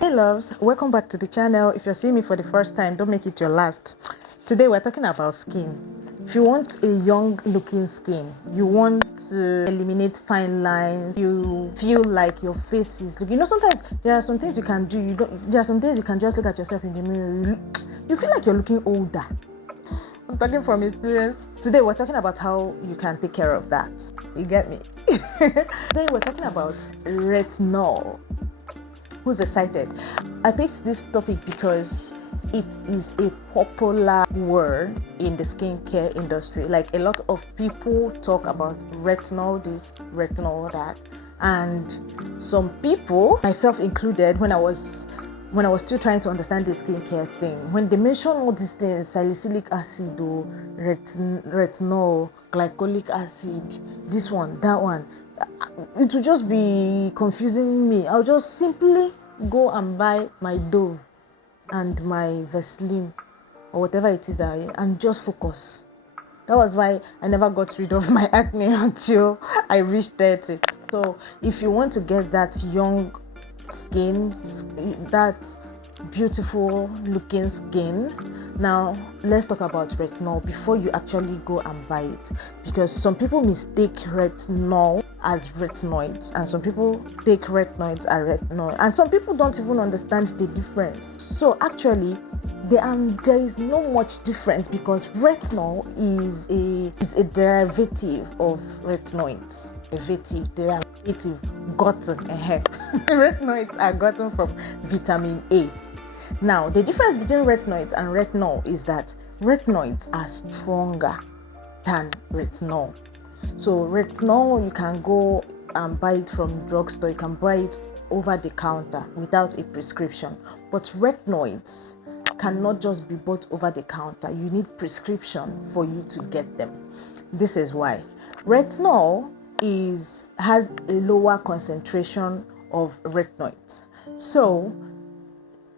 Hey loves, welcome back to the channel. If you're seeing me for the first time, don't make it your last. Today we're talking about skin. If you want a young looking skin, you want to eliminate fine lines, you feel like your face is looking, sometimes there are some things you can do, there are some days you can just look at yourself in the mirror, you feel like you're looking older. I'm talking from experience. Today we're talking about how you can take care of that. You get me? Today we're talking about retinol. Who's excited? I picked this topic because it is a popular word in the skincare industry. Like, a lot of people talk about retinol this, retinol that, and some people, myself included, when I was still trying to understand the skincare thing, when they mention all these things, salicylic acid, retinol, glycolic acid, this one, that one, it will just be confusing me. I'll just simply go and buy my Dove and my Vaseline or whatever it is and just focus. That was why I never got rid of my acne until I reached 30. So if you want to get that young skin, that beautiful looking skin, now let's talk about retinol before you actually go and buy it, because some people mistake retinol as retinoids, and some people take retinoids as retinol, and some people don't even understand the difference. So actually there is no much difference, because retinol is a derivative of retinoids. Derivative gotten retinoids are gotten from vitamin A. Now, the difference between retinoids and retinol is that retinoids are stronger than retinol. So retinol, you can go and buy it from drugstore, you can buy it over the counter without a prescription. But retinoids cannot just be bought over the counter. You need prescription for you to get them. This is why retinol has a lower concentration of retinoids. So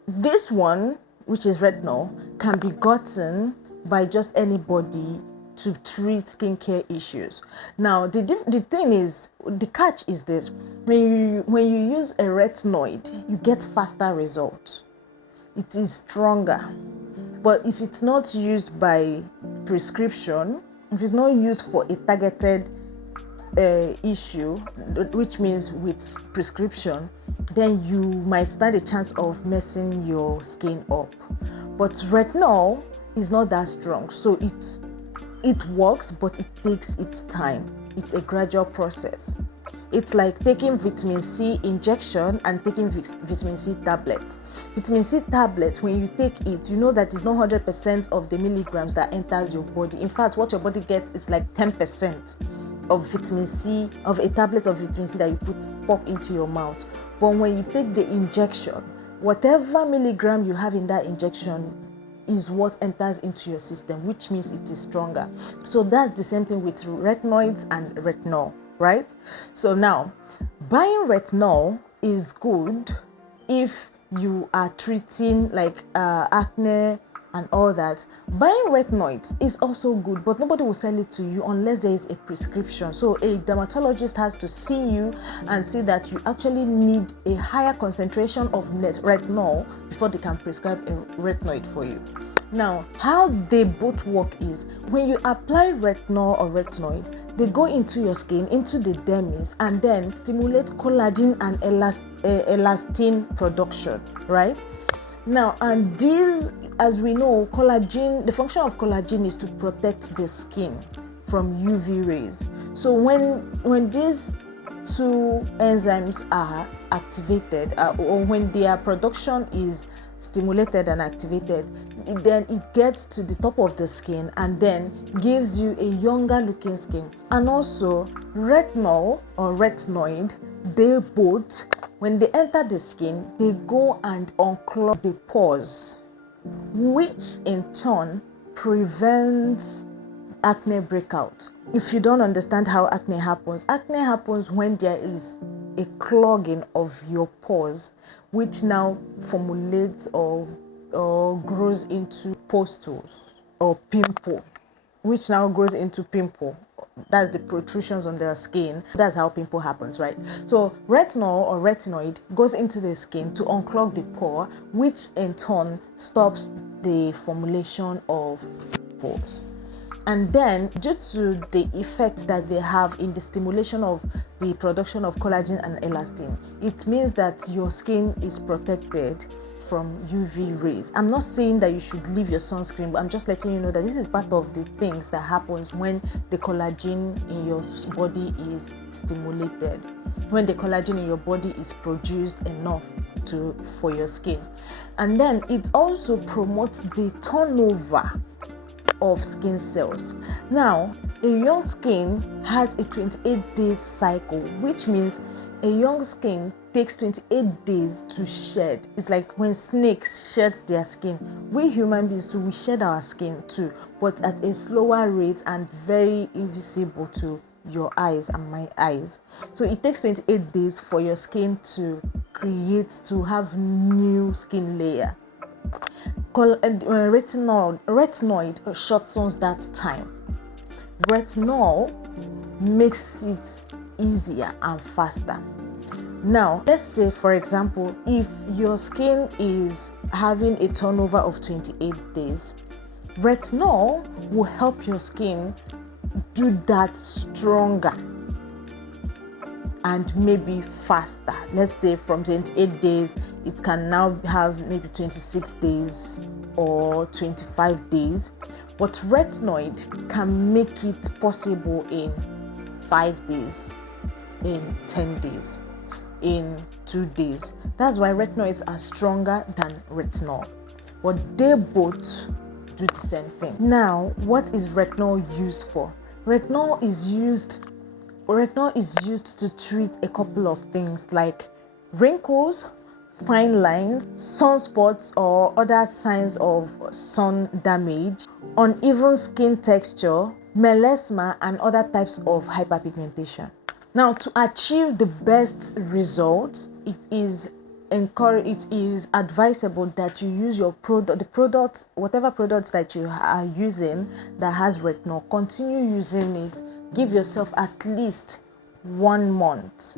this one, which is retinol, can be gotten by just anybody to treat skincare issues. Now, the thing is, the catch is this: when you use a retinoid, you get faster results. It is stronger. But if it's not used by prescription, if it's not used for a targeted issue, which means with prescription, then you might stand a chance of messing your skin up. But retinol is not that strong, so it works, but it takes its time. It's a gradual process. It's like taking vitamin C injection and taking vitamin C tablets. Vitamin C tablets, when you take it, you know that it's not 100% of the milligrams that enters your body. In fact, what your body gets is like 10% of vitamin C, of a tablet of vitamin C that you pop into your mouth. But when you take the injection, whatever milligram you have in that injection is what enters into your system, which means it is stronger. So that's the same thing with retinoids and retinol, right? So now, buying retinol is good if you are treating like acne and all that. Buying retinoids is also good, but nobody will sell it to you unless there is a prescription. So a dermatologist has to see you and see that you actually need a higher concentration of retinol before they can prescribe a retinoid for you. Now, how they both work is, when you apply retinol or retinoid, they go into your skin, into the dermis, and then stimulate collagen and elastin production, right? Now, and these, as we know, collagen, the function of collagen is to protect the skin from UV rays. So when these two enzymes are activated, or when their production is stimulated and activated, then it gets to the top of the skin and then gives you a younger looking skin. And also, retinol or retinoid, they both, when they enter the skin, they go and unclog the pores, which in turn prevents acne breakout. If you don't understand how acne happens when there is a clogging of your pores, which now formulates or grows into pustules or pimple, which now grows into pimple that's the protrusions on their skin. That's how pimple happens, right? So retinol or retinoid goes into the skin to unclog the pore, which in turn stops the formulation of pores. And then, due to the effect that they have in the stimulation of the production of collagen and elastin, it means that your skin is protected from UV rays. I'm not saying that you should leave your sunscreen, but I'm just letting you know that this is part of the things that happens when the collagen in your body is stimulated, when the collagen in your body is produced enough for your skin. And then it also promotes the turnover of skin cells. Now, a young skin has a 28 days cycle, which means a young skin takes 28 days to shed. It's like when snakes shed their skin. We human beings too, we shed our skin too, but at a slower rate and very invisible to your eyes and my eyes. So it takes 28 days for your skin to have new skin layer. Retinoid shortens that time. Retinol makes it easier and faster. Now, let's say, for example, if your skin is having a turnover of 28 days, retinol will help your skin do that stronger and maybe faster. Let's say from 28 days, it can now have maybe 26 days or 25 days. But retinoid can make it possible in 5 days, in 10 days, in 2 days. That's why retinoids are stronger than retinol. But they both do the same thing. Now, what is retinol used for? Retinol is used to treat a couple of things like wrinkles, fine lines, sunspots or other signs of sun damage, uneven skin texture, melasma, and other types of hyperpigmentation. Now, to achieve the best results, it is advisable that you use your product, whatever products that you are using that has retinol. Continue using it. Give yourself at least 1 month,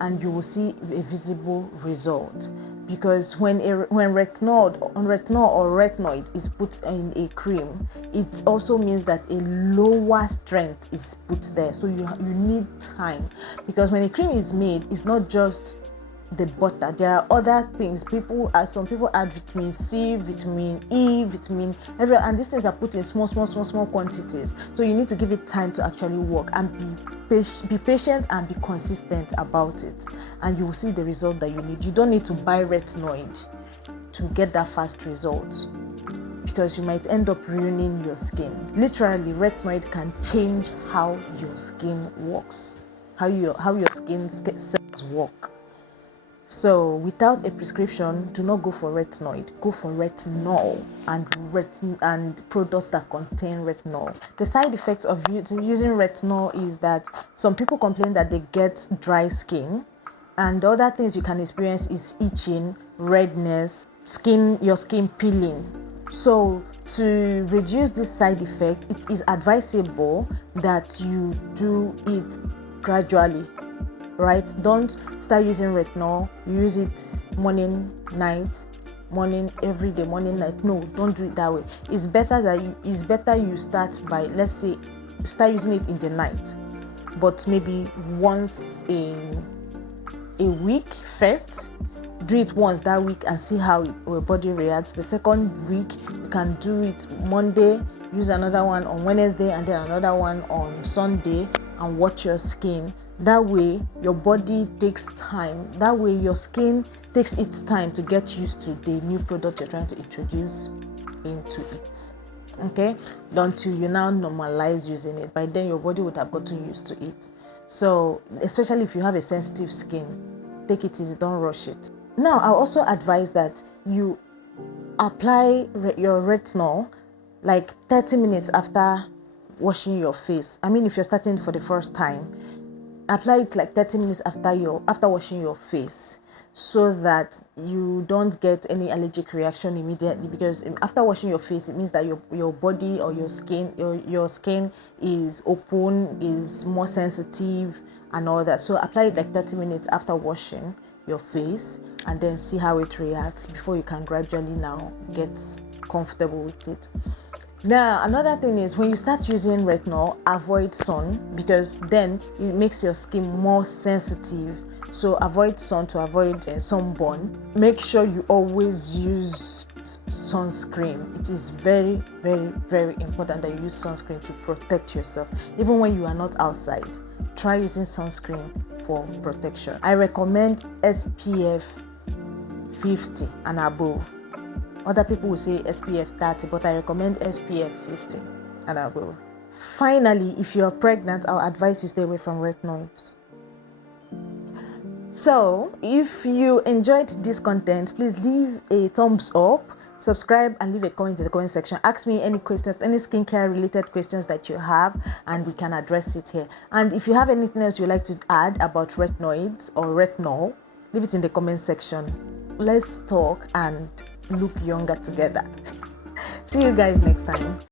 and you will see a visible result. Because when retinol or retinoid is put in a cream, it also means that a lower strength is put there. So you need time, because when a cream is made, it's not just the butter. There are other things. Some people add vitamin C, vitamin E, and these things are put in small quantities. So you need to give it time to actually work, and be patient and be consistent about it, and you will see the result that you need. You don't need to buy retinoid to get that fast result, because you might end up ruining your skin. Literally, retinoid can change how your skin works, how your skin cells work. So without a prescription, do not go for retinoid. Go for retinol and products that contain retinol. The side effects of using retinol is that some people complain that they get dry skin, and the other things you can experience is itching, redness, your skin peeling. So to reduce this side effect, it is advisable that you do it gradually. Right? Don't start using retinol. Use it morning, night, morning, every day, morning, night. No, don't do it that way. It's better you start by, let's say, start using it in the night, but maybe once in a week first. Do it once that week and see how your body reacts. The second week, you can do it Monday, use another one on Wednesday, and then another one on Sunday, and watch your skin. That way, your body takes time. That way, your skin takes its time to get used to the new product you're trying to introduce into it. Okay? Until you now normalize using it. By then, your body would have gotten used to it. So, especially if you have a sensitive skin, take it easy. Don't rush it. Now, I also advise that you apply your retinol like 30 minutes after washing your face. I mean, if you're starting for the first time, apply it like 30 minutes after washing your face. so that you don't get any allergic reaction immediately, because after washing your face, it means that your body or your skin is open, is more sensitive and all that. So apply it like 30 minutes after washing your face, and then see how it reacts before you can gradually now get comfortable with it. Now, another thing is, when you start using retinol, avoid sun, because then it makes your skin more sensitive. So avoid sun to avoid sunburn. Make sure you always use sunscreen. It is very, very, very important that you use sunscreen to protect yourself. Even when you are not outside, try using sunscreen for protection. I recommend SPF 50 and above. Other people will say SPF 30, but I recommend SPF 50 and above. Finally, if you are pregnant, I'll advise you stay away from retinoids. So, if you enjoyed this content, please leave a thumbs up, subscribe, and leave a comment in the comment section. Ask me any questions, any skincare related questions that you have, and we can address it here. And if you have anything else you'd like to add about retinoids or retinol, leave it in the comment section. Let's talk and look younger together. See you guys next time.